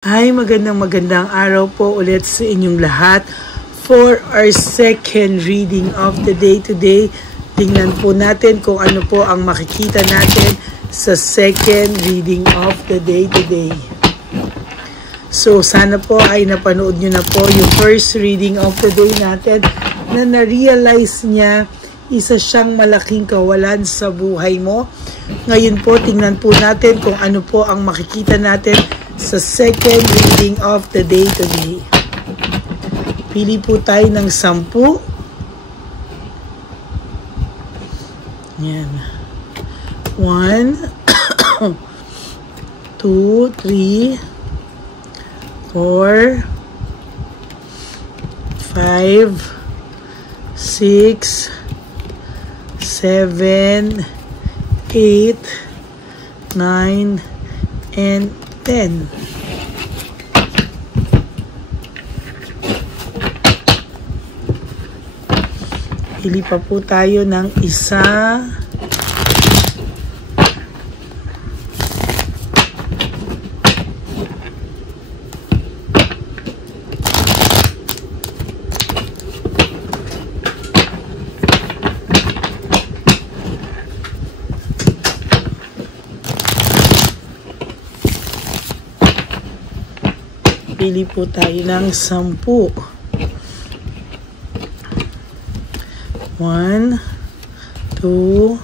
Hi, magandang araw po ulit sa inyong lahat. For our second reading of the day today, tingnan po natin kung ano po ang makikita natin sa second reading of the day today. So, sana po ay napanood nyo na po yung first reading of the day natin na na-realize niya isa siyang malaking kawalan sa buhay mo. Ngayon po, tingnan po natin kung ano po ang makikita natin sa second reading of the day today. Pili po tayo ng 10. Yan. 1, 2, 3, 4, 5, 6, 7, 8, 9, and 10. Pili pa po tayo ng isa. Pili po tayo ng 10. 1, 2,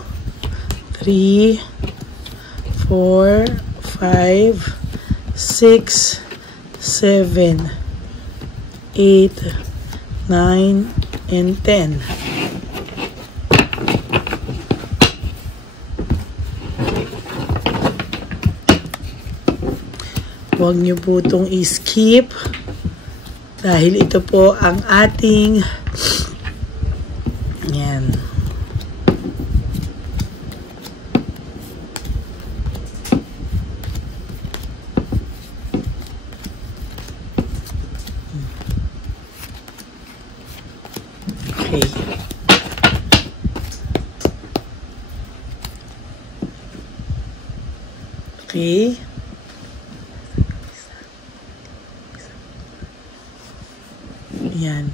3, 4, 5, 6, 7, 8, 9, and 10. Huwag niyo po itong i-skip dahil ito po ang ating yan. Okay. Okay. Yan.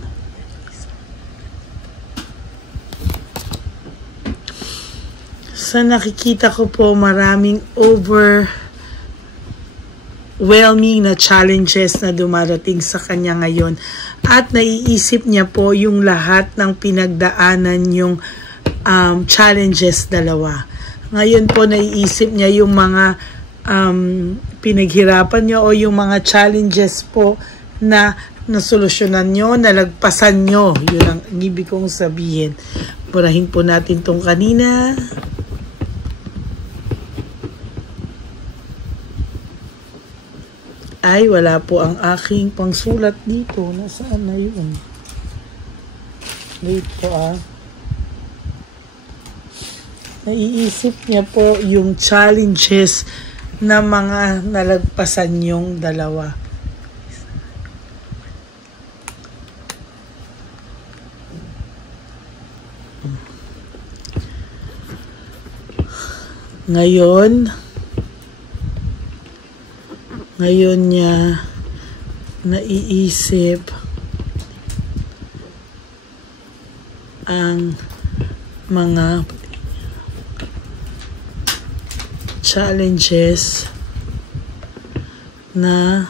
Sa nakikita ko po maraming overwhelming na challenges na dumarating sa kanya ngayon. At naiisip niya po yung lahat ng pinagdaanan yung challenges dalawa. Ngayon po naiisip niya yung mga pinaghirapan niyo o yung mga challenges po na nasolusyonan nyo, nalagpasan nyo. Yun ang ibig kong sabihin. Burahin po natin tong kanina. Ay, wala po ang aking pangsulat dito. Nasaan na yun? Wait po Naiisip niya po yung challenges na mga nalagpasan yung dalawa. Ngayon niya naiisip ang mga challenges na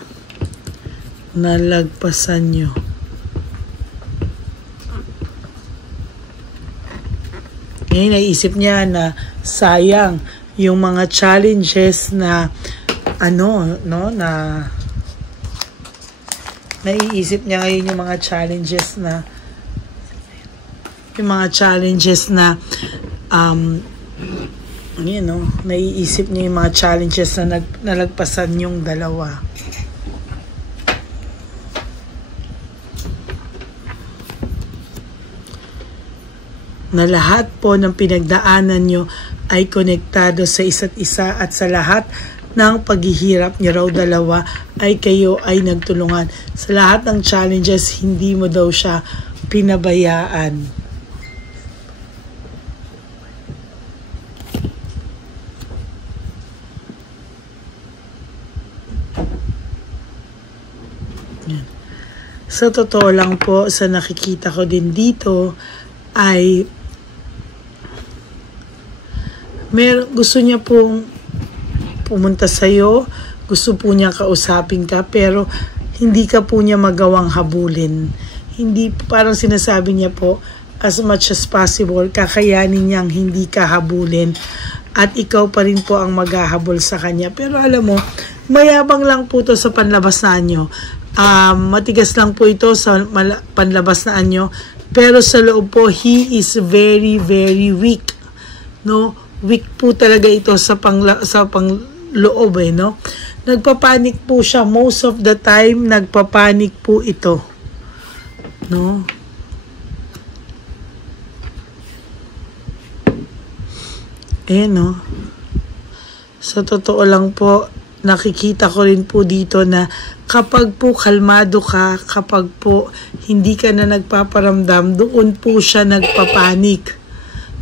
nalagpasan niyo. Ngayon naiisip niya na sayang yung mga challenges na naiisip niya ngayon yung mga challenges na naiisip niya yung mga challenges na nalagpasan yung dalawa. Na lahat po ng pinagdaanan nyo ay konektado sa isa't isa at sa lahat ng paghihirap niyo raw dalawa ay kayo ay nagtulungan. Sa lahat ng challenges, hindi mo daw siya pinabayaan. Sa totoo lang po, sa nakikita ko din dito ay gusto niya pong pumunta sa'yo, gusto po niya kausapin ka, pero hindi ka po niya magawang habulin. Hindi, parang sinasabi niya po, as much as possible, kakayanin niyang hindi ka habulin at ikaw pa rin po ang maghahabol sa kanya. Pero alam mo, mayabang lang po to sa panlabasaan nyo. Matigas lang po ito sa panlabasaan nyo, pero sa loob po, he is very, very weak. No? Weak po talaga ito sa pangloob no? Nagpapanik po siya most of the time, nagpapanik po ito. No? No? Sa totoo lang po, nakikita ko rin po dito na kapag po kalmado ka, kapag po hindi ka na nagpaparamdam, doon po siya nagpapanik.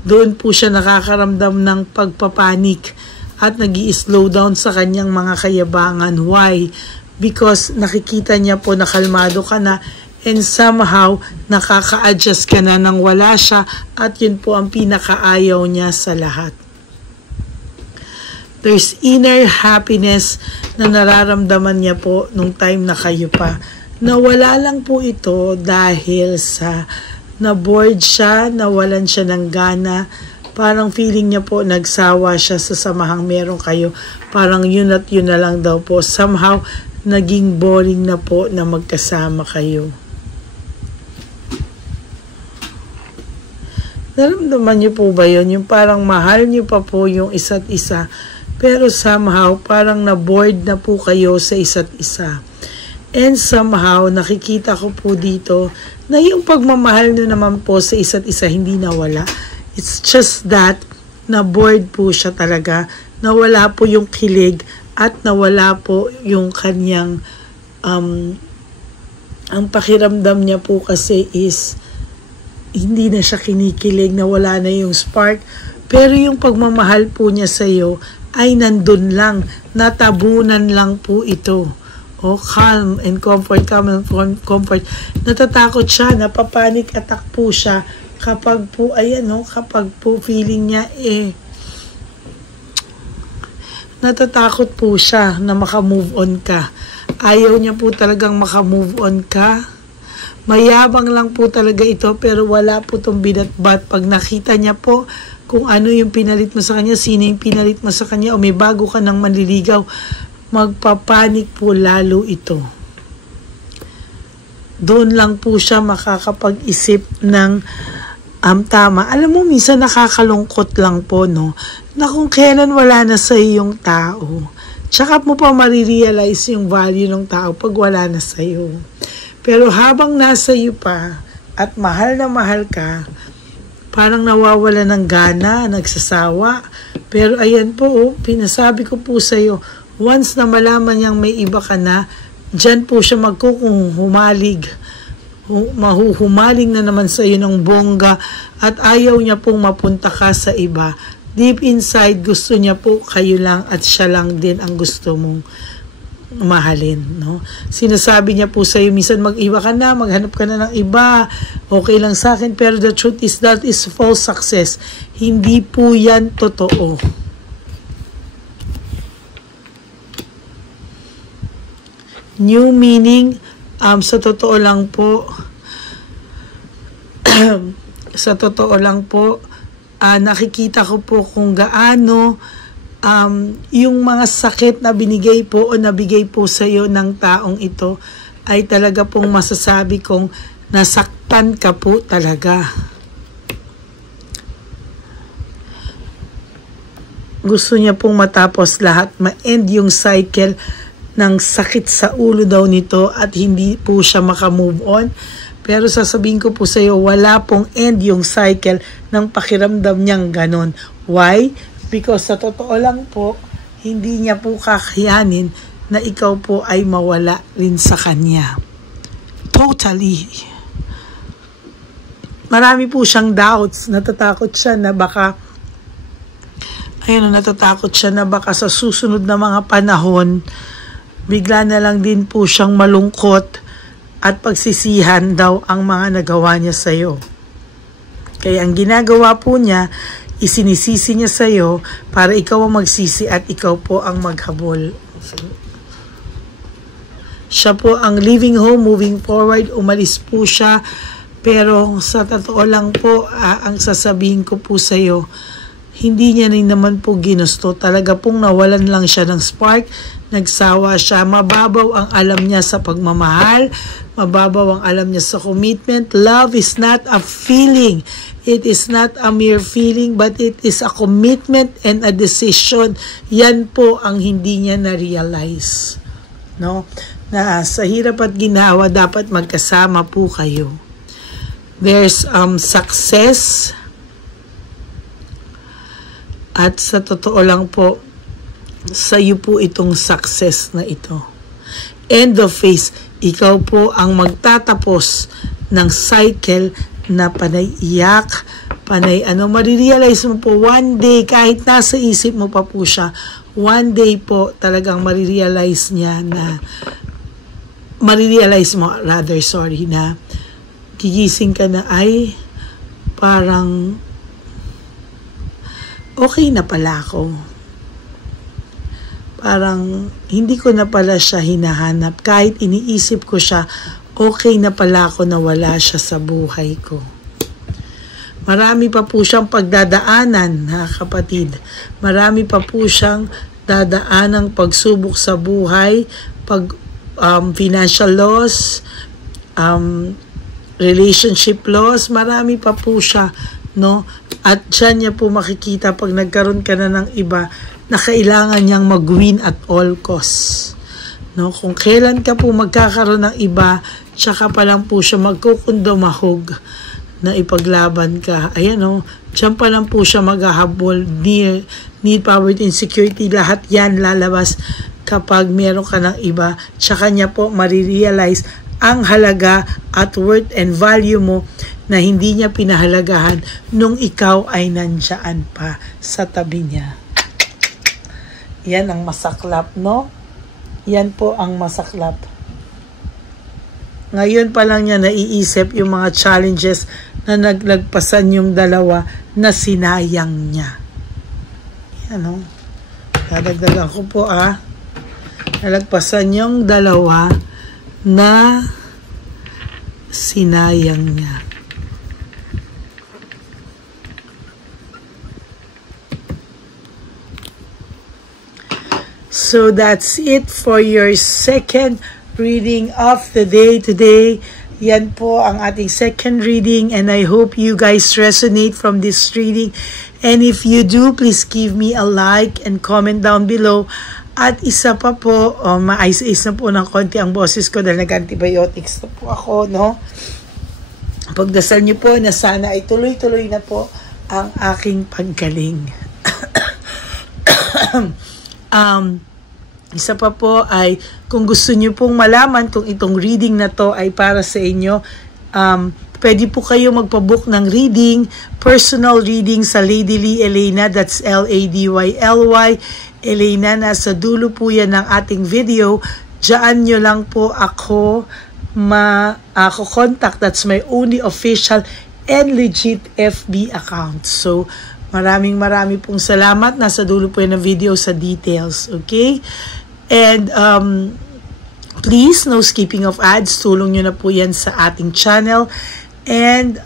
Doon po siya nakakaramdam ng pagpapanik at nag-i-slow down sa kanyang mga kayabangan. Why? Because nakikita niya po na kalmado ka na and somehow nakaka-adjust ka na nang wala siya at yun po ang pinakaayaw niya sa lahat. There's inner happiness na nararamdaman niya po nung time na kayo pa. Nawala lang po ito dahil sa na-bored siya, nawalan siya ng gana. Parang feeling niya po nagsawa siya sa samahang meron kayo. Parang yun at yun na lang daw po. Somehow, naging boring na po na magkasama kayo. Naramdaman niyo po ba yun? Yung parang mahal niyo pa po yung isa't isa. Pero somehow, parang na-bored na po kayo sa isa't isa. And somehow, nakikita ko po dito na yung pagmamahal nyo naman po sa isa't isa hindi nawala. It's just that na-bored po siya talaga. Nawala po yung kilig at nawala po yung kanyang ang pakiramdam niya po kasi is hindi na siya kinikilig, nawala na yung spark. Pero yung pagmamahal po niya sa iyo ay nandun lang, natabunan lang po ito. Calm and comfort, calm and comfort. Natatakot siya, napapanik attack po siya kapag po, kapag po feeling niya natatakot po siya na makamove on ka. Ayaw niya po talagang makamove on ka. Mayabang lang po talaga ito, pero wala po itong binatbat. Pag nakita niya po kung ano yung pinalit mo sa kanya, sino yung pinalit mo sa kanya, o may bago ka ng manliligaw, magpapanik po lalo ito. Doon lang po siya makakapag-isip ng tama. Alam mo, minsan nakakalungkot lang po, no? Na kung kailan wala na sa yung tao, tsaka mo pa marirealize yung value ng tao pag wala na sa iyo. Pero habang nasa iyo pa at mahal na mahal ka, parang nawawala ng gana, nagsasawa. Pero ayan po, pinasabi ko po sa iyo, once na malaman niyang may iba ka na, dyan po siya magkukuhumalig. Mahuhumaling na naman sa iyo ng bongga at ayaw niya pong mapunta ka sa iba. Deep inside, gusto niya po kayo lang at siya lang din ang gusto mong mahalin. No? Sinasabi niya po sa iyo, minsan mag-iba ka na, maghanap ka na ng iba, okay lang sa akin, pero the truth is that is false success. Hindi po yan totoo. New meaning, sa totoo lang po, nakikita ko po kung gaano yung mga sakit na binigay po o nabigay po sa iyo ng taong ito ay talaga pong masasabi kong nasaktan ka po talaga. Gusto niya pong matapos lahat, ma-end yung cycle ng sakit sa ulo daw nito at hindi po siya makamove on. Pero sasabihin ko po sa iyo, wala pong end yung cycle ng pakiramdam niyang ganon. Why? Because sa totoo lang po, hindi niya po kakayanin na ikaw po ay mawala rin sa kanya. Totally. Marami po siyang doubts. Natatakot siya na baka sa susunod na mga panahon, bigla na lang din po siyang malungkot at pagsisihan daw ang mga nagawa niya sa'yo. Kaya ang ginagawa po niya, isinisisi niya sa'yo para ikaw ang magsisi at ikaw po ang maghabol. Siya po ang leaving home, moving forward, umalis po siya. Pero sa totoo lang po, ang sasabihin ko po sa'yo, hindi niya rin naman po ginusto. Talaga pong nawalan lang siya ng spark, nagsawa siya. Mababaw ang alam niya sa pagmamahal, mababaw ang alam niya sa commitment. Love is not a feeling. It is not a mere feeling, but it is a commitment and a decision. Yan po ang hindi niya na-realize. No? Na sa hirap at ginawa, dapat magkasama po kayo. There's success. At sa totoo lang po, sa iyo po itong success na ito. End of phase, ikaw po ang magtatapos ng cycle na panay iyak, panay marirealize mo po one day, kahit nasa isip mo pa po siya, one day po talagang marirealize niya na, na gigising ka na ay parang okay na pala ako. Parang hindi ko na pala siya hinahanap. Kahit iniisip ko siya, okay na pala ako na wala siya sa buhay ko. Marami pa po siyang pagdadaanan, kapatid. Marami pa po siyang dadaanang pagsubok sa buhay, financial loss, relationship loss, marami pa po siya, no? At dyan niya po makikita pag nagkaroon ka na ng iba na kailangan niyang mag-win at all costs. No? Kung kailan ka po magkakaroon ng iba, tsaka pa lang po siya magkukundumahog na ipaglaban ka. Ayan o, dyan pa lang po siya maghahabol. Need, poverty, insecurity, lahat yan lalabas kapag meron ka ng iba. Tsaka niya po marirealize ang halaga at worth and value mo na hindi niya pinahalagahan nung ikaw ay nandiyan pa sa tabi niya. Yan ang masaklap, no? Yan po ang masaklap. Ngayon pa lang niya naiisip yung mga challenges na naglagpasan yung dalawa na sinayang niya. Yan, no? Nadagdagan ko po, nalagpasan yung dalawa na sinayang niya. So that's it for your second reading of the day today. Yan po ang ating second reading and I hope you guys resonate from this reading. And if you do, please give me a like and comment down below. At isa pa po, maayos-ayos na po ng konti ang boses ko dahil nag-antibiotics na po ako, no? Pagdasal niyo po na sana ay tuloy-tuloy na po ang aking paggaling. Isa pa po ay kung gusto niyo pong malaman kung itong reading na to ay para sa inyo, pwede po kayo magpabook ng reading, personal reading sa Lady Lee Elena, that's Ladyly. Elena, nasa dulo po yan ng ating video. Diyan nyo lang po ako contact. That's my only official and legit FB account. So, marami pong salamat. Nasa dulo po yan ng video sa details. Okay? And, please, no skipping of ads. Tulong nyo na po yan sa ating channel. And,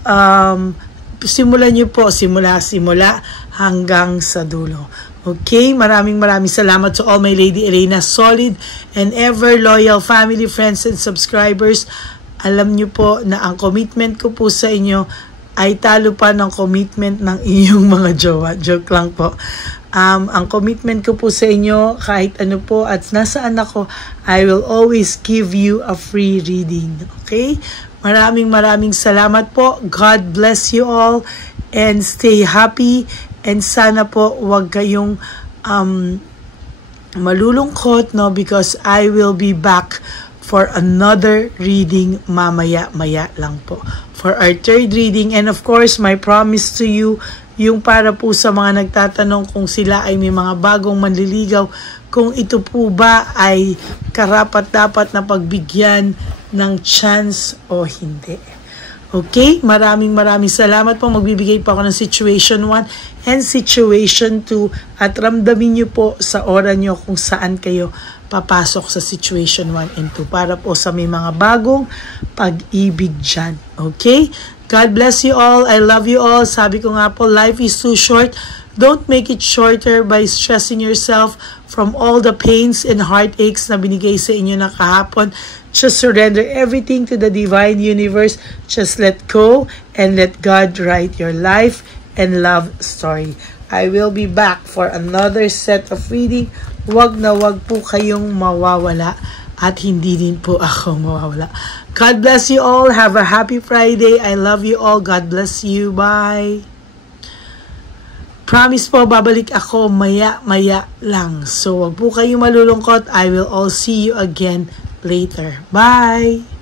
simulan nyo po, simula hanggang sa dulo. Okay, maraming salamat to all my Lady Elena solid and ever loyal family, friends, and subscribers. Alam nyo po na ang commitment ko po sa inyo ay talo pa ng commitment ng inyong mga jowa. Joke lang po. Ang commitment ko po sa inyo, kahit ano po at nasaan ako, I will always give you a free reading. Okay? Maraming salamat po. God bless you all and stay happy. And sana po wag kayong malulungkot, no, because I will be back for another reading maya lang po. For our third reading, and of course, my promise to you, yung para po sa mga nagtatanong kung sila ay may mga bagong manliligaw, kung ito po ba ay karapat-dapat na pagbigyan ng chance o hindi. Okay? Maraming salamat po. Magbibigay pa ako ng situation 1 and situation 2 at ramdamin nyo po sa oras nyo kung saan kayo papasok sa situation 1 and 2 para po sa may mga bagong pag-ibig dyan. Okay? God bless you all. I love you all. Sabi ko nga po, life is too short. Don't make it shorter by stressing yourself from all the pains and heartaches na binigay sa inyo na kahapon. Just surrender everything to the divine universe. Just let go and let God write your life and love story. I will be back for another set of reading. Wag na wag po kayong mawawala at hindi din po ako mawawala. God bless you all. Have a happy Friday. I love you all. God bless you. Bye. Promise po, babalik ako maya-maya lang. So, wag po kayong malulungkot. I will all see you again later. Bye!